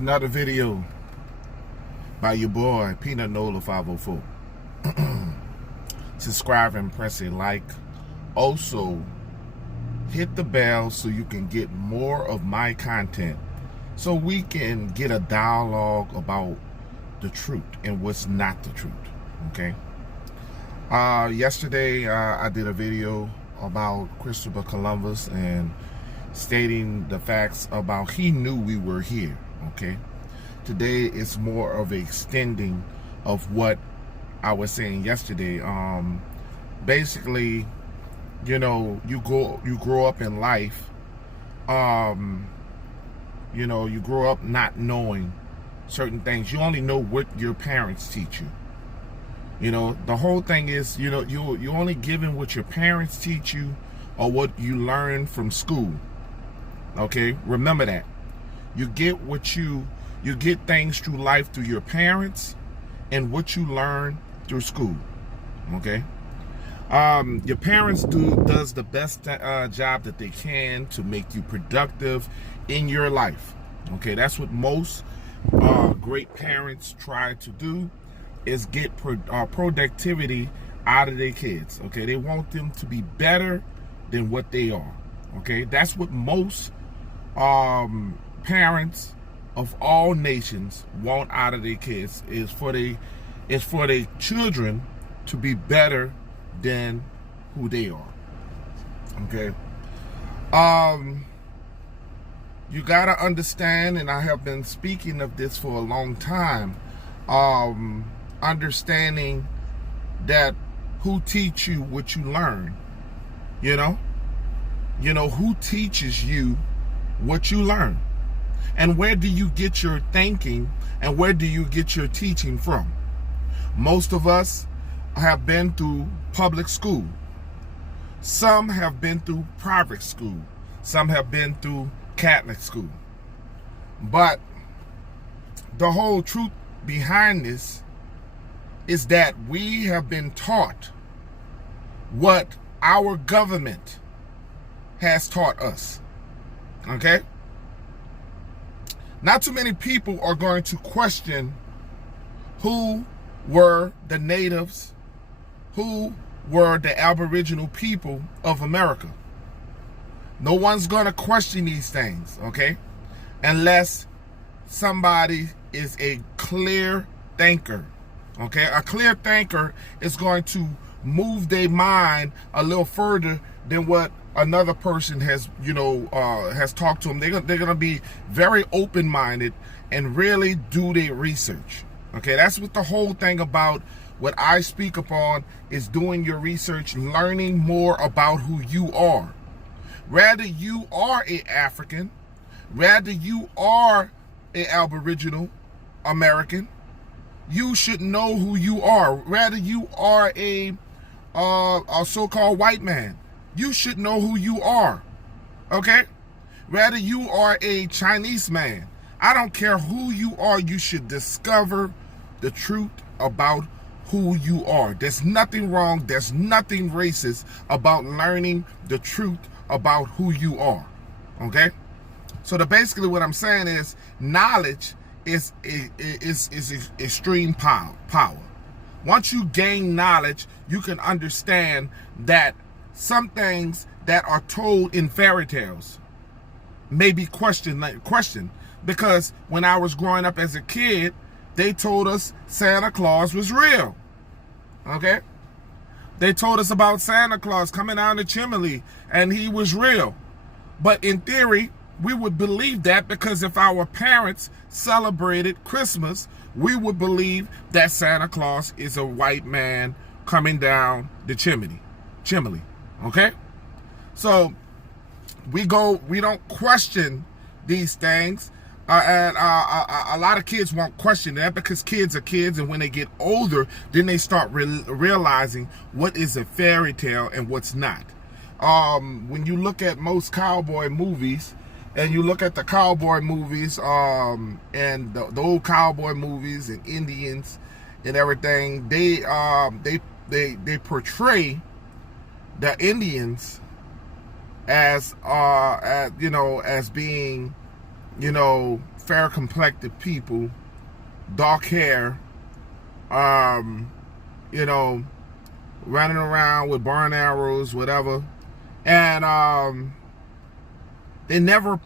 another video by your boy Peanut Nola 504. Subscribe and press a like. Also, hit the bell so you can get more of my content, so we can get a dialogue about the truth and what's not the truth. Okay. Yesterday I did a video about Christopher Columbus and stating the facts about he knew we were here. Okay. Today it's more of a extending of what I was saying yesterday. Basically, you know, you grow up in life. You know, you grow up not knowing certain things. You only know what your parents teach you. You know, the whole thing is, you know, you're only given what your parents teach you or what you learn from school. Okay, remember that. You get you get things through life through your parents and what you learn through school. Okay. Your parents does the best job that they can to make you productive in your life. Okay, that's what most great parents try to do, is get productivity out of their kids. Okay, they want them to be better than what they are. Okay, that's what most parents of all nations want out of their kids, is for their children to be better than who they are. Okay. You gotta understand, and I have been speaking of this for a long time, understanding that who teach you what you learn. You know who teaches you what you learn, and where do you get your thinking and where do you get your teaching from? Most of us have been through public school. Some have been through private school. Some have been through Catholic school. But the whole truth behind this is that we have been taught what our government has taught us. Okay? Not too many people are going to question who were the natives, who were the Aboriginal people of America. No one's going to question these things, okay? Unless somebody is a clear thinker, okay? A clear thinker is going to move their mind a little further than what another person has, has talked to them. They're going to be very open-minded and really do their research. Okay, that's what the whole thing about what I speak upon is, doing your research, learning more about who you are. Rather you are an African, rather you are an Aboriginal American, you should know who you are. Rather you are a so-called white man, you should know who you are. Okay? Rather you are a Chinese man, I don't care who you are, you should discover the truth about who you are. There's nothing wrong, there's nothing racist about learning the truth about who you are. Okay? So basically what I'm saying is, knowledge is extreme power. Once you gain knowledge, you can understand that some things that are told in fairy tales may be questioned. Because when I was growing up as a kid, they told us Santa Claus was real. Okay? They told us about Santa Claus coming down the chimney and he was real. But in theory, we would believe that, because if our parents celebrated Christmas, we would believe that Santa Claus is a white man coming down the chimney. Okay? So we don't question these things. And a lot of kids won't question that, because kids are kids, and when they get older, then they start realizing what is a fairy tale and what's not. When you look at most cowboy movies, and you look at the cowboy movies, and the old cowboy movies and Indians and everything, they portray the Indians as being fair-complected people, dark hair, you know, running around with burn arrows, whatever, and they never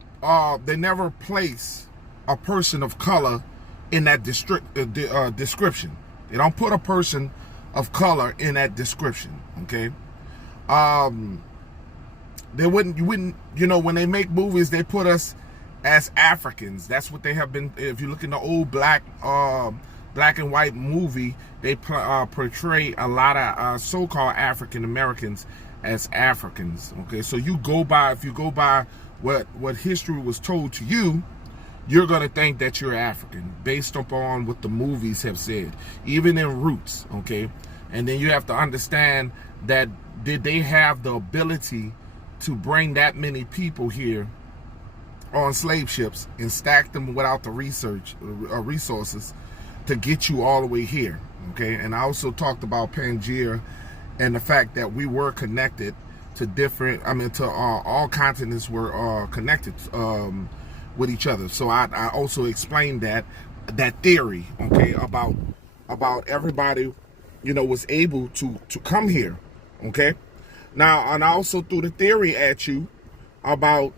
place a person of color in that description. They don't put a person of color in that description. Okay, you wouldn't, when they make movies, they put us as Africans. That's what they have been. If you look in the old black and white movie, they portray a lot of so-called African Americans as Africans. Okay, so if you go by what history was told to you, you're gonna think that you're African based upon what the movies have said, even in Roots. Okay, and then you have to understand that did they have the ability to bring that many people here on slave ships and stack them without the resources to get you all the way here? Okay, and I also talked about Pangaea and the fact that we were connected to all continents were connected with each other. So I also explained that theory, okay, about everybody, was able to come here, okay. Now, and I also threw the theory at you about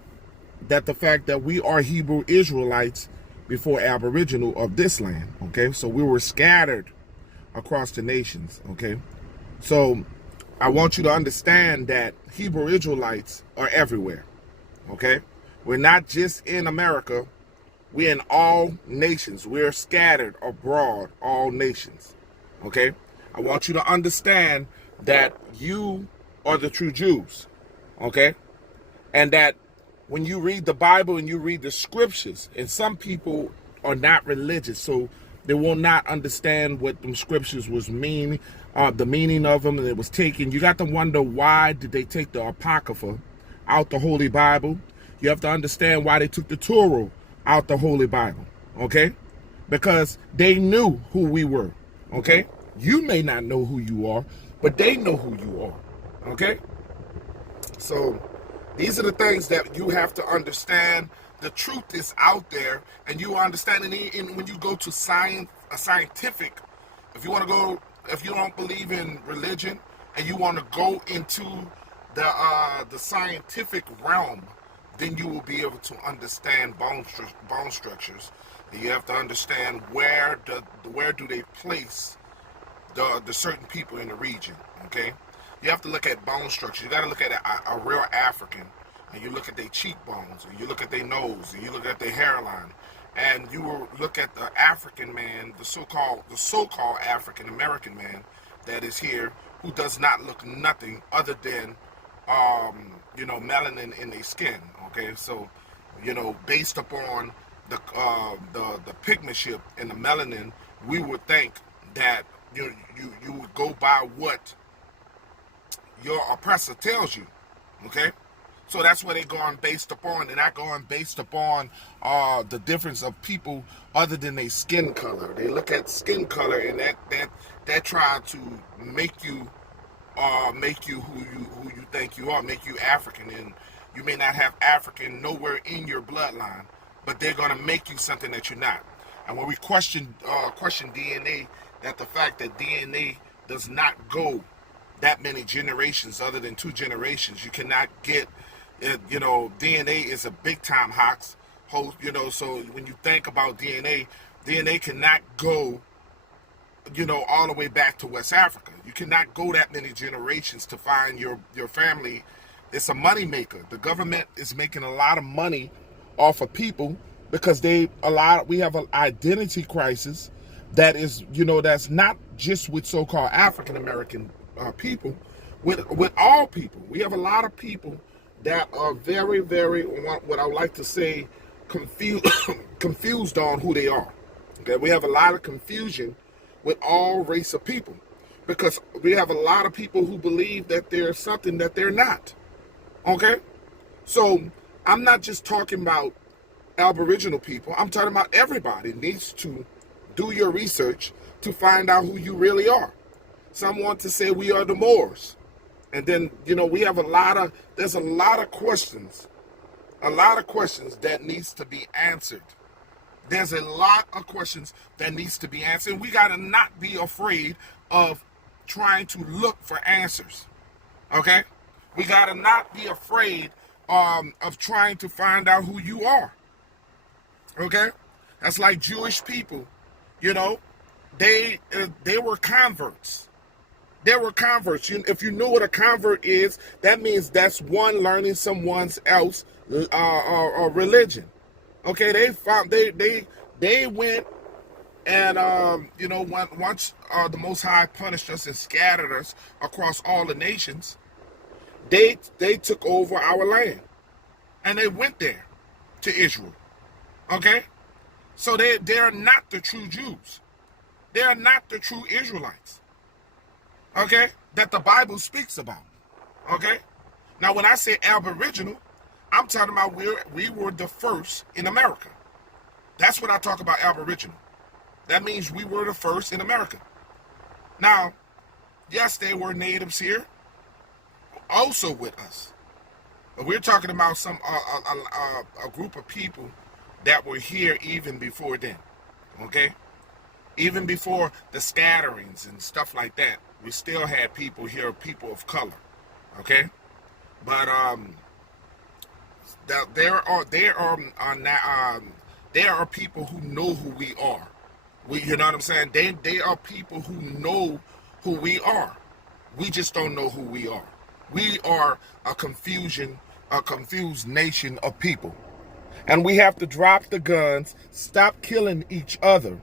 that the fact that we are Hebrew Israelites before Aboriginal of this land, okay. So we were scattered across the nations, okay. So I want you to understand that Hebrew Israelites are everywhere, okay. We're not just in America, we're in all nations. We're scattered abroad, all nations, okay. I want you to understand that you are the true Jews, okay, and that when you read the Bible and you read the scriptures, and some people are not religious, so they will not understand what them scriptures was mean, the meaning of them, and it was taken. You got to wonder, why did they take the Apocrypha out the Holy Bible? You have to understand why they took the Torah out the Holy Bible, okay? Because they knew who we were, okay? You may not know who you are, but they know who you are, okay? So these are the things that you have to understand. The truth is out there, and you understand it. And when you go to scientific, if you don't believe in religion and you want to go into the scientific realm, then you will be able to understand bone structures. And you have to understand where do they place the certain people in the region, okay? You have to look at bone structure. You got to look at a real African, and you look at their cheekbones, and you look at their nose, and you look at their hairline, and you will look at the African man, the so-called African American man that is here, who does not look nothing other than melanin in their skin. Okay, so based upon the pigmentship and the melanin, we would think that you would go by what your oppressor tells you. Okay, so that's what they're going based upon. They're not going based upon the difference of people other than their skin color. They look at skin color, and that try to make you who you think you are, make you African. And you may not have African nowhere in your bloodline, but they're going to make you something that you're not. And when we question DNA, that the fact that DNA does not go that many generations, other than 2 generations, you cannot get it. DNA is a big time hoax. So when you think about DNA cannot go all the way back to West Africa. You cannot go that many generations to find your family. It's a money maker. The government is making a lot of money off of people because we have an identity crisis that is, that's not just with so-called African American people, with all people. We have a lot of people that are very, very, what I would like to say, confused on who they are. Okay, we have a lot of confusion with all race of people, because we have a lot of people who believe that they're something that they're not. Okay, so I'm not just talking about Aboriginal people. I'm talking about everybody needs to do your research to find out who you really are. Some want to say we are the Moors, and then we have there's a lot of questions that needs to be answered. There's a lot of questions that needs to be answered. We got to not be afraid of trying to look for answers. Okay? We got to not be afraid of trying to find out who you are. Okay? That's like Jewish people. You know, they were converts. They were converts. If you know what a convert is, that means that's one learning someone else religion. Okay, they went and once the Most High punished us and scattered us across all the nations, they took over our land and they went there to Israel. Okay, so they are not the true Jews. They are not the true Israelites. Okay, that the Bible speaks about. Okay, now when I say Aboriginal, I'm talking about we were the first in America. That's what I talk about, Aboriginal. That means we were the first in America. Now, yes, there were natives here, also with us. But we're talking about a group of people that were here even before then. Okay? Even before the scatterings and stuff like that, we still had people here, people of color. Okay? But there are people who know who we are. You know what I'm saying? They are people who know who we are. We just don't know who we are. We are a confused nation of people. And we have to drop the guns, stop killing each other.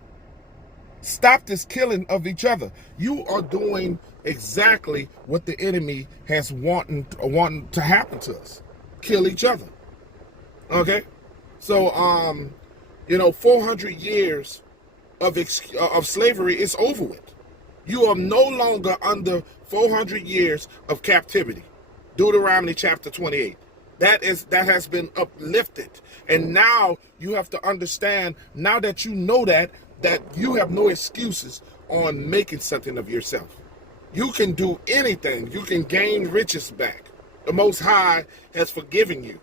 Stop this killing of each other. You are doing exactly what the enemy has wanting to happen to us. Kill each other. Okay? So 400 years of slavery is over with. You are no longer under 400 years of captivity. Deuteronomy chapter 28. That has been uplifted. And now you have to understand, now that you know that you have no excuses on making something of yourself. You can do anything. You can gain riches back. The Most High has forgiven you.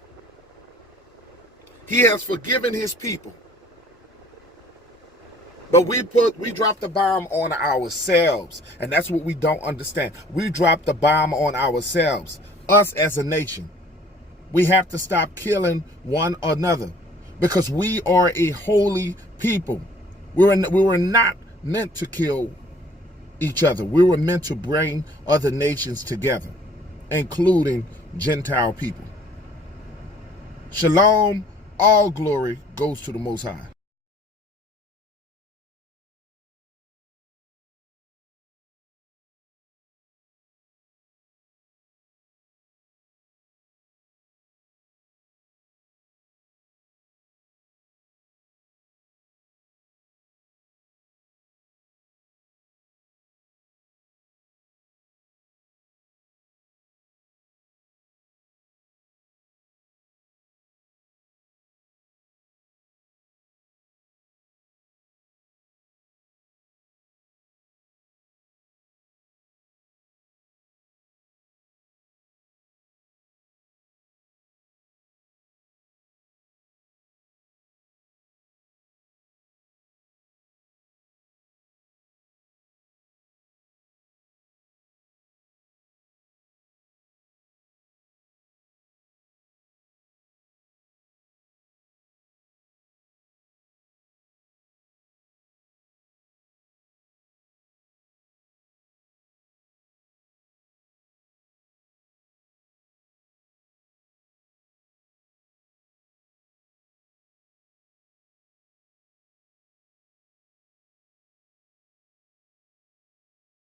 He has forgiven his people. But we dropped the bomb on ourselves. And that's what we don't understand. We dropped the bomb on ourselves. Us as a nation. We have to stop killing one another. Because we are a holy people. We were not meant to kill each other. We were meant to bring other nations together, including Gentile people. Shalom, all glory goes to the Most High.